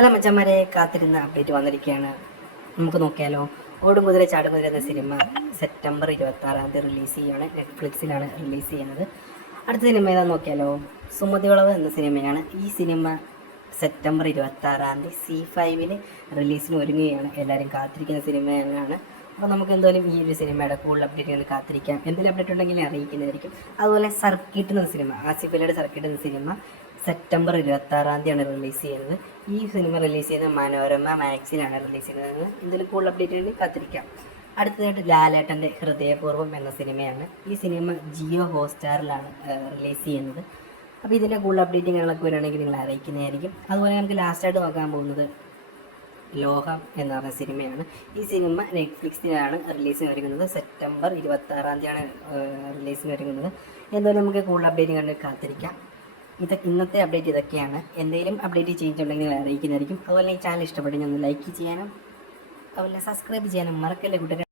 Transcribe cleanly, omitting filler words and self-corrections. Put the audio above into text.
Hello മച്ചന്മാരെ, കാത്തിരുന്ന update വന്നിരിക്കുകയാണ്. നമുക്ക് നോക്കിയാലോ. ഓടുകുതിര ചാടുകുതിര എന്ന സിനിമ സെപ്റ്റംബർ 26 റിലീസ് ചെയ്യുകയാണ്. നെറ്റ്ഫ്ലിക്സിലാണ് റിലീസ് ചെയ്യുന്നത്. അടുത്ത സിനിമ ഏതാണെന്ന് നോക്കിയാലോ. സുമതിവളവ് എന്ന സിനിമയാണ്. ഈ സിനിമ സെപ്റ്റംബർ 26 C5 റിലീസിന് ഒരുങ്ങുകയാണ്. എല്ലാവരും കാത്തിരിക്കുന്ന സിനിമ തന്നെയാണ്. അപ്പോൾ നമുക്ക് എന്തായാലും ഈ ഒരു സിനിമയുടെ കൂടുതൽ അപ്ഡേറ്റുകൾ കാത്തിരിക്കാം. എന്തെങ്കിലും അപ്ഡേറ്റ് ഉണ്ടെങ്കിൽ അറിയിക്കുന്നതായിരിക്കും. അതുപോലെ സർക്കിട്ട് എന്ന സിനിമ, ആസിഫ് അലിയുടെ സർക്കിട്ട് എന്ന സിനിമ സെപ്റ്റംബർ 26 റിലീസ് ചെയ്യുന്നത്. ഈ സിനിമ റിലീസ് ചെയ്യുന്നത് മനോരമ മാക്സിലാണ് റിലീസ് ചെയ്യുന്നത്. എന്തെങ്കിലും കൂടുതൽ അപ്ഡേറ്റ് ഉണ്ടെങ്കിൽ കാത്തിരിക്കാം. അടുത്തതായിട്ട് ലാലേട്ടൻ്റെ ഹൃദയപൂർവ്വം എന്ന സിനിമയാണ്. ഈ സിനിമ ജിയോ ഹോട്ട്സ്റ്റാറിലാണ് റിലീസ് ചെയ്യുന്നത്. അപ്പോൾ ഇതിൻ്റെ കൂടുതൽ അപ്ഡേറ്റുകളൊക്കെ വരികയാണെങ്കിൽ നിങ്ങൾ അറിയിക്കുന്നതായിരിക്കും. അതുപോലെ നമുക്ക് ലാസ്റ്റായിട്ട് നോക്കാൻ പോകുന്നത് ലോകം എന്ന് പറഞ്ഞ സിനിമയാണ്. ഈ സിനിമ നെറ്റ്ഫ്ലിക്സിലാണ് റിലീസിന് ഒരുങ്ങുന്നത്. സെപ്റ്റംബർ 26 റിലീസിന് ഒരുങ്ങുന്നത്. എന്തായാലും നമുക്ക് കൂടുതൽ അപ്ഡേറ്റ് കണ്ട് കാത്തിരിക്കാം. ഇന്നത്തെ അപ്ഡേറ്റ് ഇതൊക്കെയാണ്. എന്തെങ്കിലും അപ്ഡേറ്റ് ചേഞ്ച് ഉണ്ടെങ്കിൽ അറിയിക്കുന്നതായിരിക്കും. അതുപോലെ ഈ ചാനൽ ഇഷ്ടപ്പെട്ടെങ്കിൽ ഒന്ന് ലൈക്ക് ചെയ്യാനും അതുപോലെ സബ്സ്ക്രൈബ് ചെയ്യാനും മറക്കല്ലേ കൂട്ടുകാരെ.